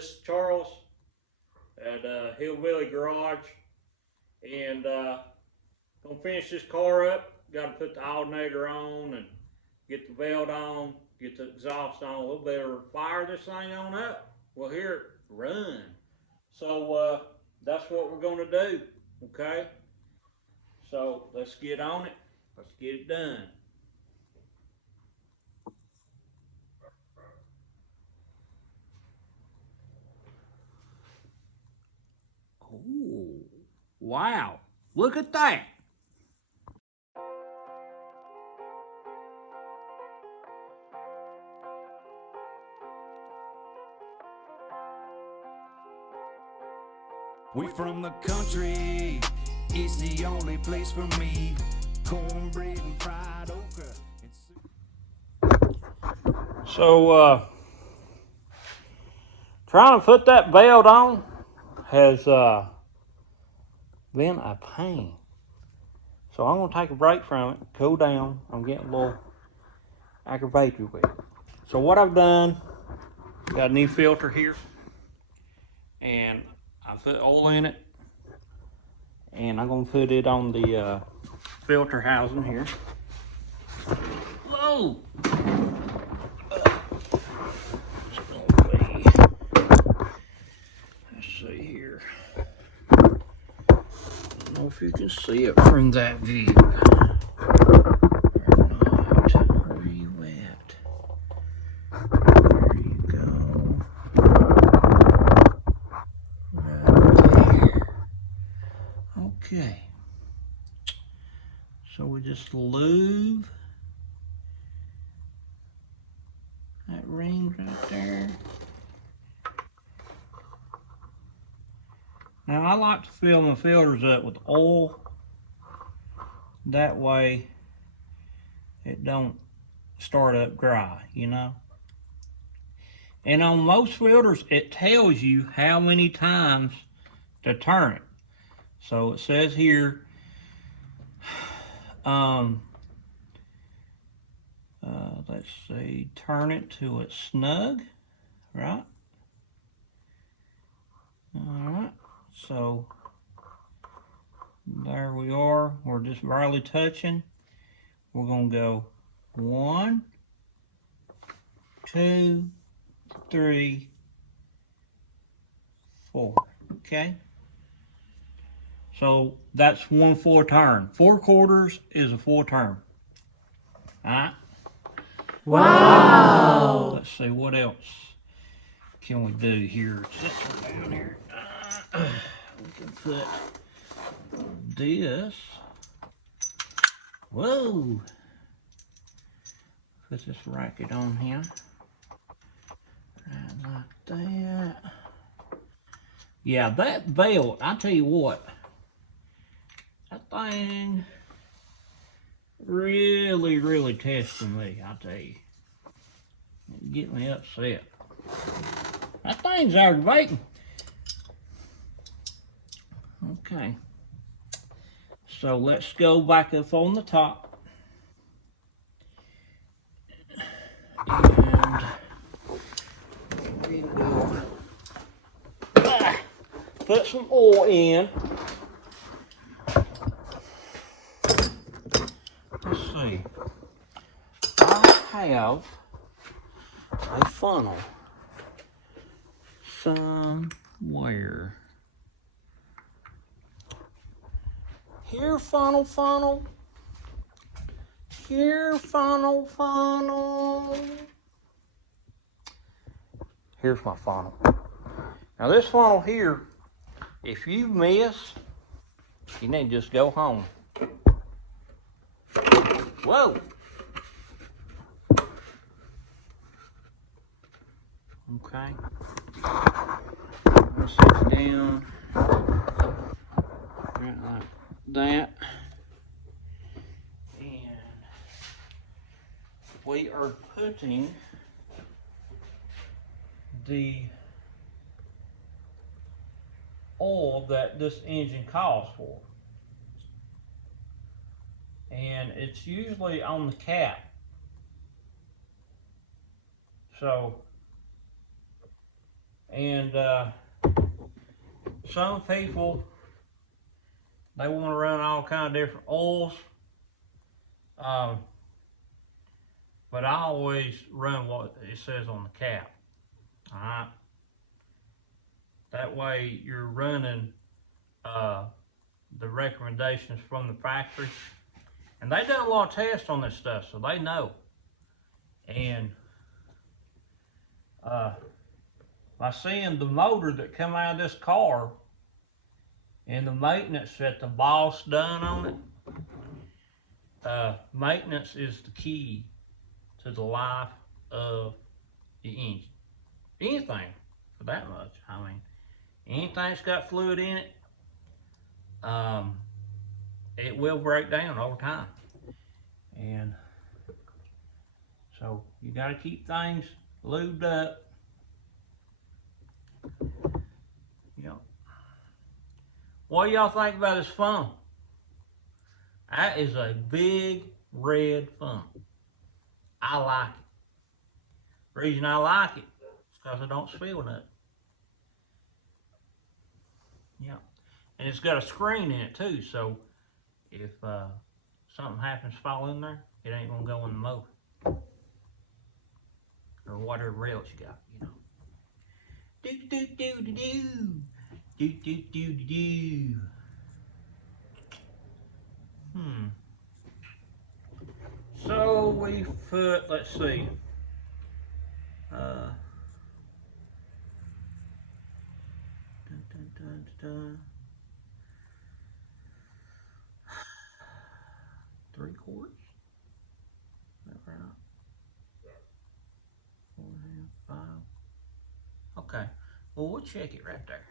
This is Charles at Hillbilly Garage, and gonna finish this car up. Got to put the alternator on and get the belt on, get the exhaust on, a little bit of fire this thing on up. We'll hear it run. So that's what we're gonna do. Okay. So let's get on it. Let's get it done. Oh, wow. Look at that. We from the country, it's the only place for me. Cornbread and fried okra. So, trying to put that belt on has been a pain. So I'm going to take a break from it, cool down. I'm getting a little aggravated with it. So what I've done, got a new filter here, and I put oil in it, and I'm going to put it on the filter housing here. Whoa! Let's see here. I don't know if you can see it from that view. Or not. Where you at? There you go. Right there. Okay. So we just lube that ring right there. Now I like to fill my filters up with oil. That way it don't start up dry, you know. And on most filters it tells you how many times to turn it. So it says here, let's see, turn it till it's snug, right? Alright, so there we are. We're just barely touching. We're gonna go 1, 2, 3, 4. Okay. So that's 1 full turn. 4/4 is a full turn. Alright. Wow. Let's see what else can we do here. Set her down here. We can put this. Whoa. Put this racket on here. Right like that. Yeah, that belt, I tell you what, that thing really testing me, I tell you. It get me upset. That thing's aggravating. Okay. So let's go back up on the top. And we will put some oil in. Let's see. I have a funnel somewhere. Here, funnel. Here, funnel. Here's my funnel. Now this funnel here, if you miss, you need to just go home. Whoa! Okay. Let's sit down. Right like that. And we are putting the oil that this engine calls for. And it's usually on the cap. So And some people, they want to run all kind of different oils. But I always run what it says on the cap. Alright? That way you're running the recommendations from the factory. And they done a lot of tests on this stuff, so they know. And by seeing the motor that come out of this car and the maintenance that the boss done on it, maintenance is the key to the life of the engine. Anything, for that much. I mean, anything that's got fluid in it, it will break down over time. And so you got to keep things lubed up. What do y'all think about this funnel? That is a big red funnel. I like it. The reason I like it is because I don't spill nothing. Yeah. And it's got a screen in it too, so if something happens to fall in there, it ain't gonna go in the motor. Or whatever else you got, you know. Do do do do do. Do do do do do. So we put, let's see. Dun, dun, dun, dun. 3 quarts. Is that right? 4.5, 5. Okay. Well, we'll check it right there.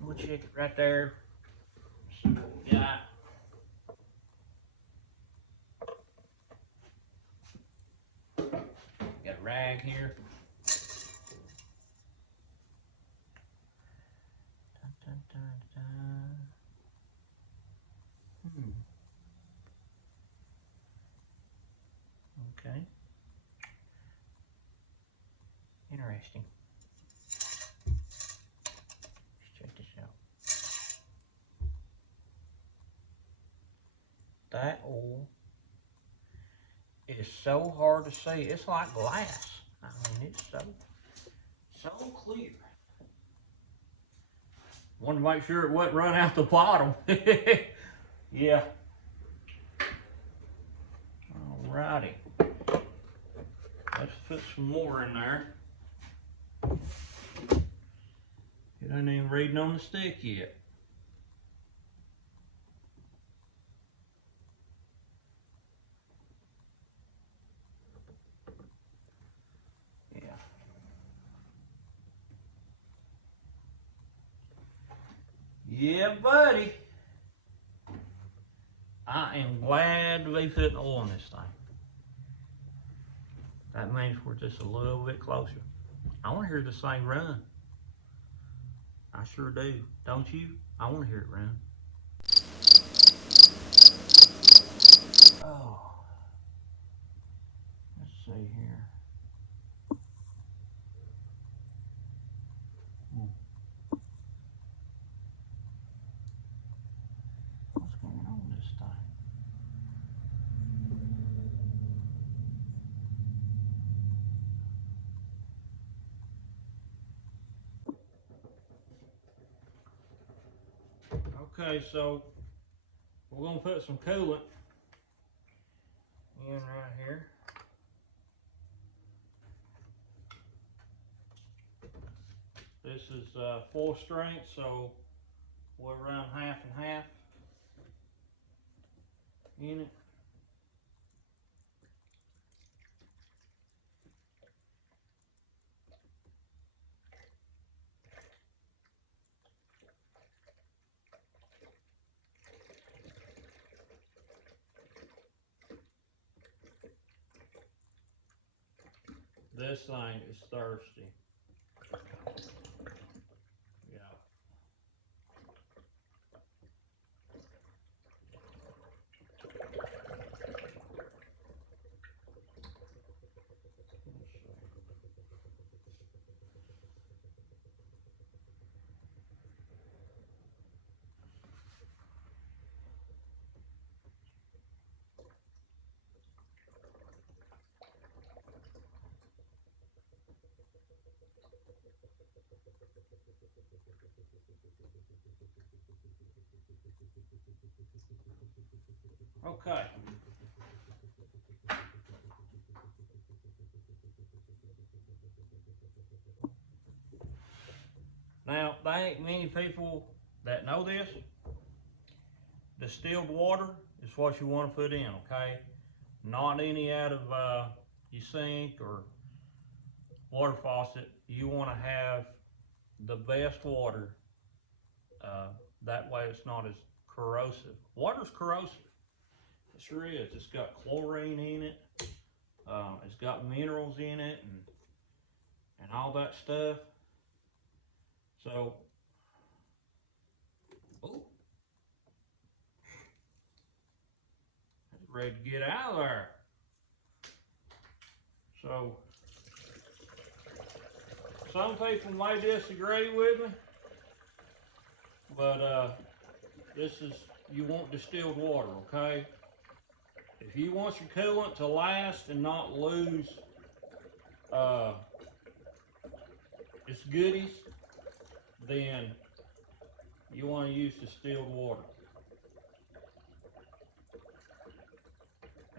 We'll check it right there. Yeah. Got a rag here. Dun, dun, dun, dun. Okay. Interesting. Let's check this out. That oil is so hard to see. It's like glass. I mean, it's so clear. Wanted to make sure it wouldn't run out the bottom. Yeah. Alrighty. Let's put some more in there. It ain't even reading on the stick yet. Yeah, buddy. I am glad to be putting oil on this thing. That means we're just a little bit closer. I want to hear this thing run. I sure do. Don't you? I want to hear it run. Oh. Let's see here. What's going on with this thing? Okay, so we're gonna put some coolant in right here. This is full strength, so we'll run half and half in it. This thing is thirsty. Yeah. Okay. Now, there ain't many people that know this. Distilled water is what you want to put in, okay? Not any out of your sink or water faucet. You want to have the best water. That way it's not as corrosive. Water's corrosive. It sure is. It's got chlorine in it. It's got minerals in it and all that stuff. So, oh, it's ready to get out of there. So, some people may disagree with me, but this is, you want distilled water, okay? If you want your coolant to last and not lose its goodies, then you want to use distilled water.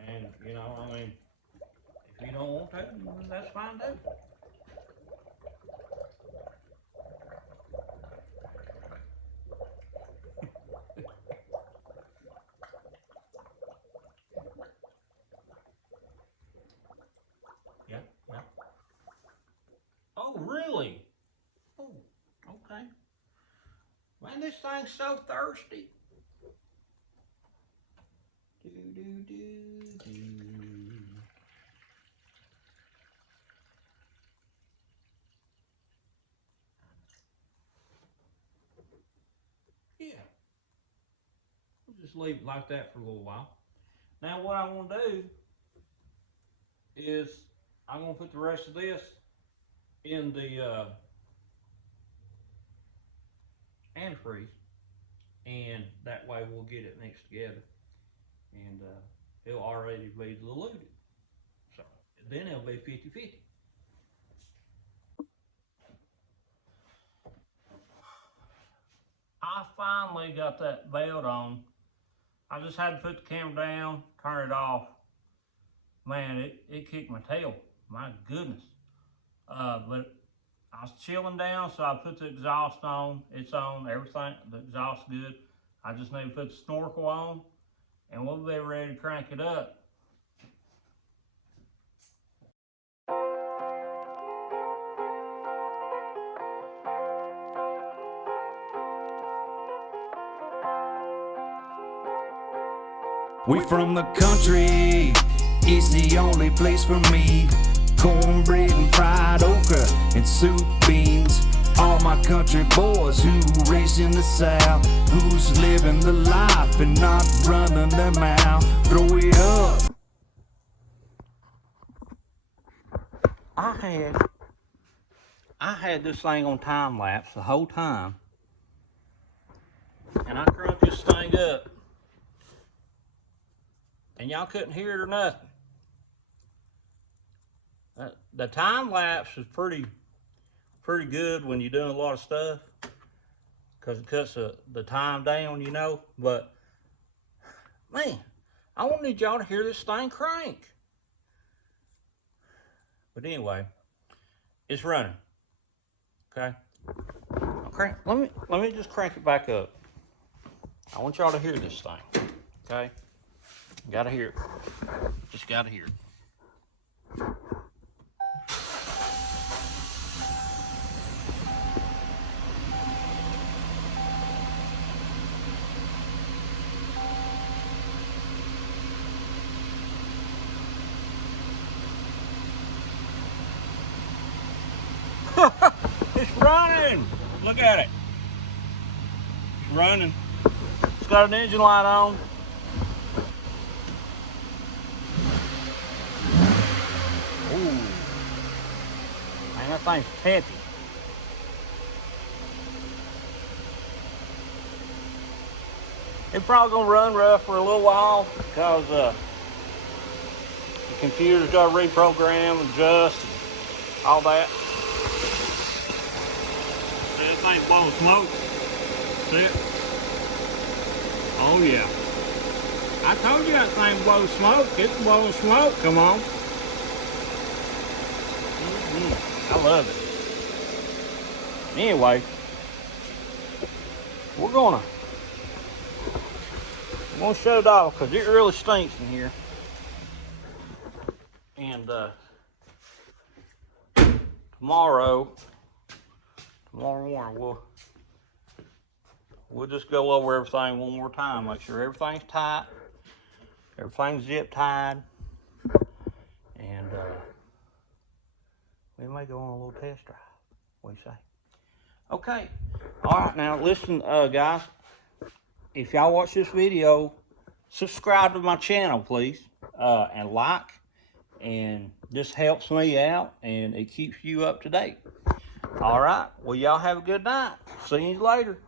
And, you know, I mean, if you don't want to, that's fine too. Yeah, yeah. Oh, really? Oh, okay. Man, this thing's so thirsty. Do, do, do, do. Yeah. We'll just leave it like that for a little while. Now what I want to do is I'm going to put the rest of this in the antifreeze, and that way we'll get it mixed together, and it'll already be diluted. So then it'll be 50-50. I finally got that belt on. I just had to put the camera down, turn it off. Man, it kicked my tail. My goodness. But I was chilling down, so I put the exhaust on. It's on, everything, the exhaust's good. I just need to put the snorkel on, and we'll be ready to crank it up. We from the country, it's the only place for me. Cornbread and fried okra and soup beans. All my country boys who raised in the South, who's living the life and not running their mouth. Throw it up. I had this thing on time lapse the whole time, and I crunked this thing up, and y'all couldn't hear it or nothing. The time lapse is pretty good when you're doing a lot of stuff, because it cuts the time down, you know. But man, I want need y'all to hear this thing crank. But anyway, it's running. Okay. Let me just crank it back up. I want y'all to hear this thing. Okay. Gotta hear it. Just gotta hear it. It's running. Look at it. It's running. It's got an engine light on. Ooh. Man, that thing's heavy. It's probably gonna run rough for a little while because the computer's got to reprogram, adjust, and all that. See, this thing's blowing smoke. See it? Oh yeah. I told you that thing blows smoke. It's blowing smoke. Come on. I love it. Anyway, we're gonna shut it off because it really stinks in here. And tomorrow morning we'll just go over everything one more time. Make sure everything's tight, everything's zip tied, and we may go on a little test drive. What do you say? Okay. All right, now listen, guys. If y'all watch this video, subscribe to my channel, please, and like, and this helps me out, and it keeps you up to date. All right. Well, y'all have a good night. See you later.